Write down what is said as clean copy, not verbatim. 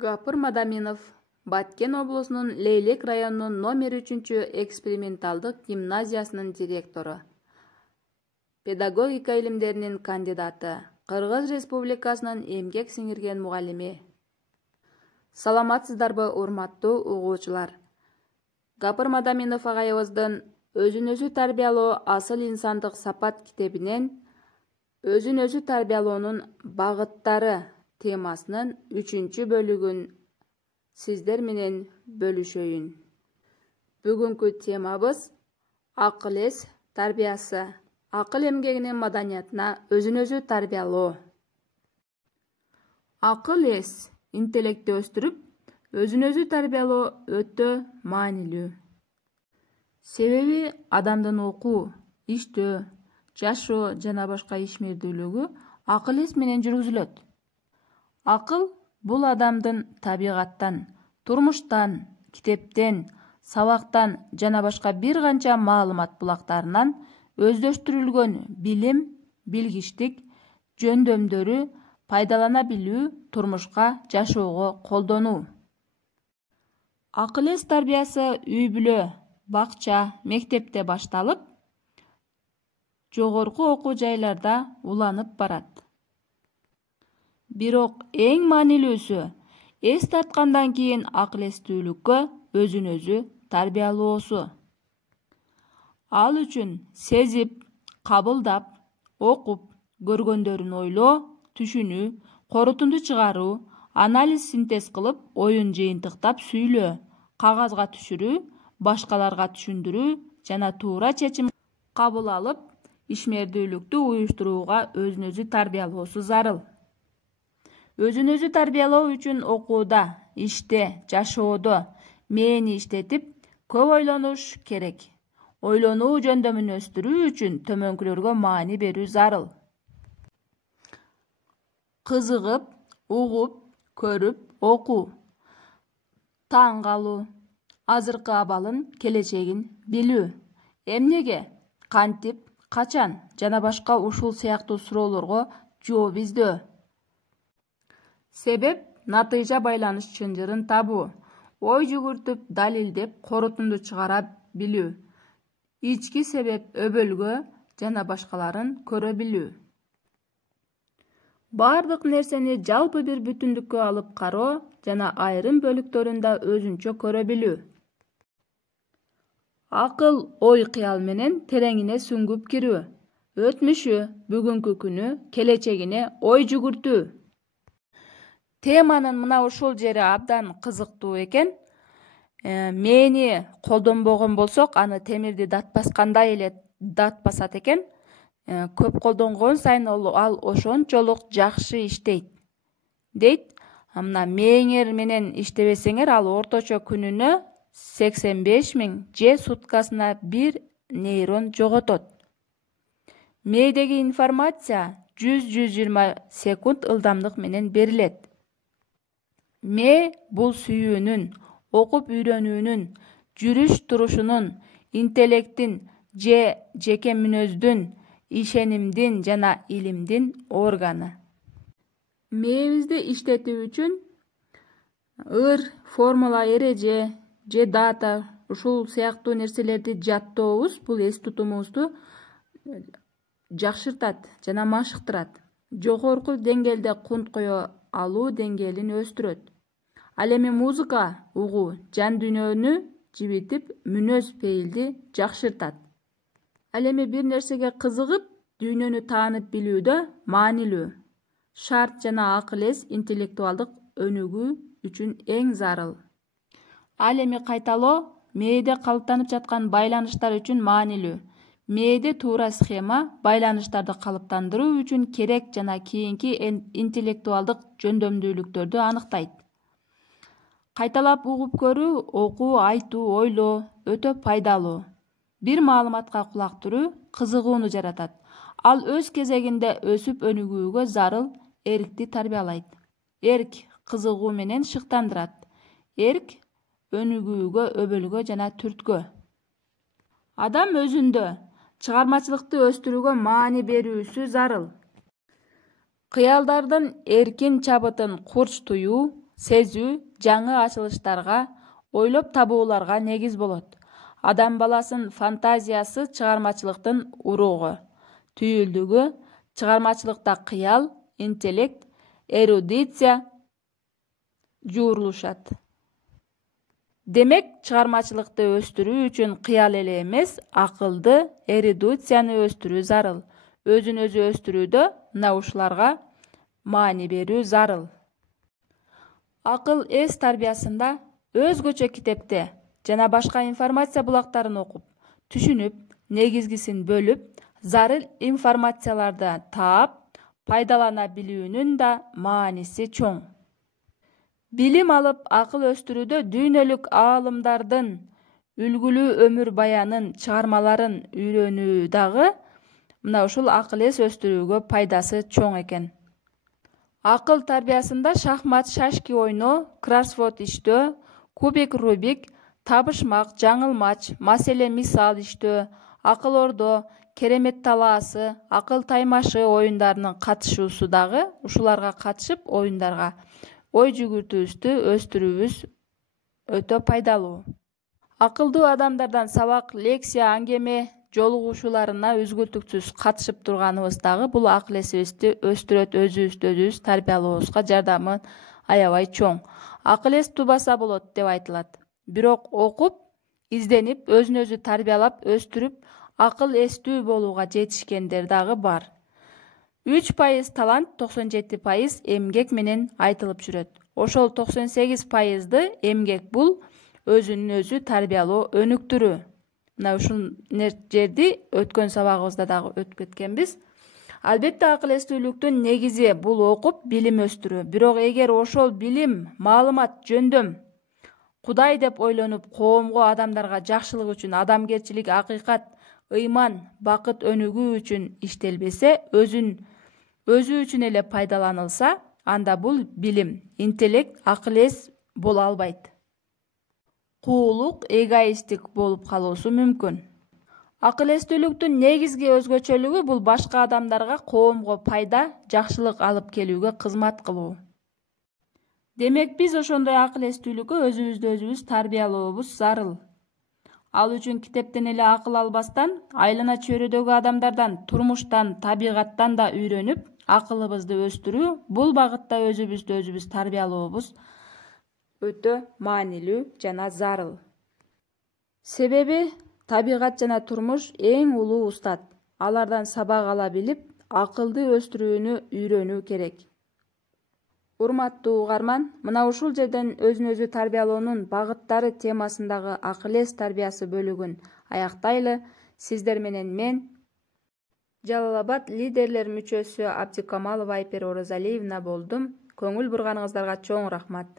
Гапыр Мадаминов Баткен облусунун Лейлек районунун номер 3 эксперименталдык гимназиясынын директору, педагогика илимдеринин кандидаты, Кыргыз Республикасынын эмгек сиңирген мугалими. Саламатсыздарбы, урматтуу угуучулар. Гапыр Мадаминов агайыбыздын өзүн өзү тарбиялоо асыл инсандык сапат китебинен өзүн өзү тарбиялоонун багыттары темасынын 3 бөлүгүн сиздер менен бөлүшөйүн. Бүгүнкү темабыз акыл эс тарбиясы, акыл эмгегинин маданиятына өзүн өзү тарбиялоо. Акыл эс интеллектти өстүрүп, өзүн өзү тарбиялоо өтө маанилүү. Себеби адамдын окуу, иштөө, жашоо жана башка ишмердүүлүгү акыл эс менен жүргүзүлөт. Акыл бул адамдын табигаттан, турмуштан, китептен, сабактан жана башка бир канча маалымат булактарынан өздөштүрүлгөн билим, билгичтик жөндөмдөрү пайдалана билүү, турмушка, жашоого колдонуу. Акыл эс тарбиясы үй-бүлө, бакча, мектепте башталып, жогорку окуу жайларда уланып барат. Бирок эң маанилүүсү эс тарткандан кийин акыл эстүүлүккө өзүн өзү тарбиялоосу. Ал үчүн сезип, кабылдап, окуп, көргөндөрүн ойлоо, түшүнүү, корутунду чыгаруу, анализ синтез кылып, оюн жыйынтыктап сүйлөө, кагазга түшүрүү, башкаларга түшүндүрүү жана туура чечим кабыл алып, ишмердүүлүктү уюштурууга өзүн өзү тарбиялоосу зарыл. Өзүн өзү тарбиялоо үчүн окууда, иште, жашоодо мээни иштетип, көп ойлонуш керек. Ойлонуу жөндөмүн өстүрүү үчүн төмөнкүлөргө маани берүү зарыл. Кызыгып, угуп, көрүп, окуу. Таң калуу, азыркы абалын, келечегин билүү. Эмнеге, кантип, качан жана башка ушул сыяктуу суроолорго жооп издөө. Себеп, натыйжа байланыш чынжырын табуу, ой жүгүртүп, далилдеп, корутунду чыгара билүү, ички себеп, өбөлгө жана башкаларын көрө билүү. Бардык нерсени жалпы бир бүтүндүккө алып кароо жана айрым бөлүктөрүндө өзүнчө көрө билүү. Акыл ой кыял менен тереңине сүңгүп кирүү, өтмүшү, бүгүнкү күнү, келечегине ой жүгүртүү. Теманын мына ушул жери абдан кызыктуу экен. Мээни колдонбогон болсок, аны темирди датпаскандай эле датпасат экен. Көп колдонгон сайын ал ошончолук жакшы иштейт. Дейт, мына мээңер менен иштебесеңер, ал орточо күнүнө 85 000 же суткасына 1 нейрон жоготот. Мээдеги информация 100-120 секунд ылдамдык менен берилет. Мээ бул сүйүүнүн, окуп үйрөнүүнүн, жүрүш турушунун, интеллекттин же жеке мүнөздүн, ишенимдин жана илимдин органы. Мээбизди иштетүү үчүн ыр, формула, эреже же дата ушул сыяктуу нерселерди жаттообуз бул эс тутумубузду жакшыртат жана машыктырат. Жогорку деңгээлде кунт кое алуу деңгээлин өстүрөт. Ал эми музыка угуу жан дүйнөнү жибитип, мүнөз пейилди жакшыртат. Ал эми бир нерсеге кызыгып, дүйнөнү таанып билүүдө маанилүү. Шарт жана акыл эс интеллектуалдык өнүгүү үчүн эң зарыл. Ал эми кайталоо мээде калыптанып жаткан байланыштар үчүн маанилүү. Мээде туура схема байланыштарды калыптандыруу үчүн керек жана кийинки интеллектуалдык жөндөмдүүлүктөрдү аныктайт. Кайталап угуп көрүү, окуу, айтуу, ойлоо өтө пайдалуу. Бир маалыматка кулак түрүү кызыгууну жаратат. Ал өз кезегинде өсүп өнүгүүгө зарыл эркти тарбиялайт. Эрк кызыгуу менен шыктандырат. Эрк өнүгүүгө, өбөлгө жана түрткө. Адам өзүндө чыгармачылыкты өстүрүүгө маани берүүсү зарыл. Кыялдардын эркин чабытын курч туюу, сезүү, жаңы ачылыштарга, ойлоп табууларга негиз болот. Адам баласынын фантазиясы чыгармачылыктын уругу, түйүлдүгү, чыгармачылыкта кыял, интеллект, эрудиция жуурулушат. Демек, чыгармачылыкты өстүрүү үчүн кыял эле эмес, акылды, эрудицияны өстүрүү зарыл. Өзүн өзү өстүрүүдө мына ушуларга маани берүү зарыл. Акыл эс тарбиясында өзгөчө китепте жана башка информация булактарын окуп, түшүнүп, негизгисин бөлүп, зарыл информацияларды таап, пайдалана билүүнүн да мааниси чоң. Билим алып акыл өстүрүүдө дүйнөлүк аалымдардын үлгүлүү өмүр баянын, чыгармаларын үйрөнүү дагы мына ушул акыл эс өстүрүүгө пайдасы чоң экен. Акыл тарбиясында шахмат, шашки ойноо, кроссворд иштөө, кубик, рубик, табышмак, жаңылмач, маселе мисал иштөө, акыл ордо, керемет талаасы, акыл таймашы оюндарынын катышуусу дагы ушуларга катышып оюндарга ой жүгүртүүбүздү өстүрүүбүз өтө пайдалуу. Акылдуу адамдардан сабак, лекция, аңгеме жолугушууларына үзгүлтүксүз катышып турганыбыз дагы бул акыл эсибизди өстүрөт, өзүбүздү өзүбүз тарбиялообузга жардамы аябай чоң. Акыл эс тубаса болот деп айтылат. Бирок окуп, изденип, өзүн өзү тарбиялап, өстүрүп, акыл эстүү болууга жетишкендер дагы бар. 3% талант, 97% эмгек менен айтылып жүрөт. Ошол 98%ды эмгек бул өзүн өзү тарбиялоо өнүктүрүү. Мына ушул жерди өткөн сабагыбызда дагы өтүп кеткенбиз. Албетте акыл эстүүлүктүн негизи бул окуп, билим өстүрүү. Бирок эгер ошол билим, маалымат, жөндөм Кудай деп ойлонуп, коомго, адамдарга жакшылык үчүн, адамгерчилик, акыйкат, ыйман, бакыт өнүгүү үчүн иштелбесе, өзү үчүн эле пайдаланылса, анда бул билим, интеллект, акыл эс боло албайт. Куулук, эгоисттик болуп калуусу мүмкүн. Акыл эстүүлүктүн негизги өзгөчөлүгү бул башка адамдарга, коомго пайда, жакшылык алып келүүгө кызмат кылуу. Демек, биз ошондой акыл эстүүлүккө өзүбүздү өзүбүз тарбиялообуз зарыл. Ал үчүн китептен эле акыл албастан, айлана чөйрөдөгү адамдардан, турмуштан, табигаттан да үйрөнүп, акылыбызды өстүрүү, бул багытта өзүбүздү өзүбүз тарбиялообуз өтө маанилүү жана зарыл. Себеби табигат жана турмуш эң улуу устат. Алардан сабак ала билип, акылды өстүрүүнү үйрөнүү керек. Урматтуу угарман, мына ушул жерден өзүн өзү тарбиялоонун багыттары темасындагы акыл эс тарбиясы бөлүгүн аяктайлы. Сиздер менен мен, Жалал Абад лидерлер мүчөсү Абдикамалова Айпер Оразалиевна болдум. Көңүл бурганыңыздарга чоң рахмат.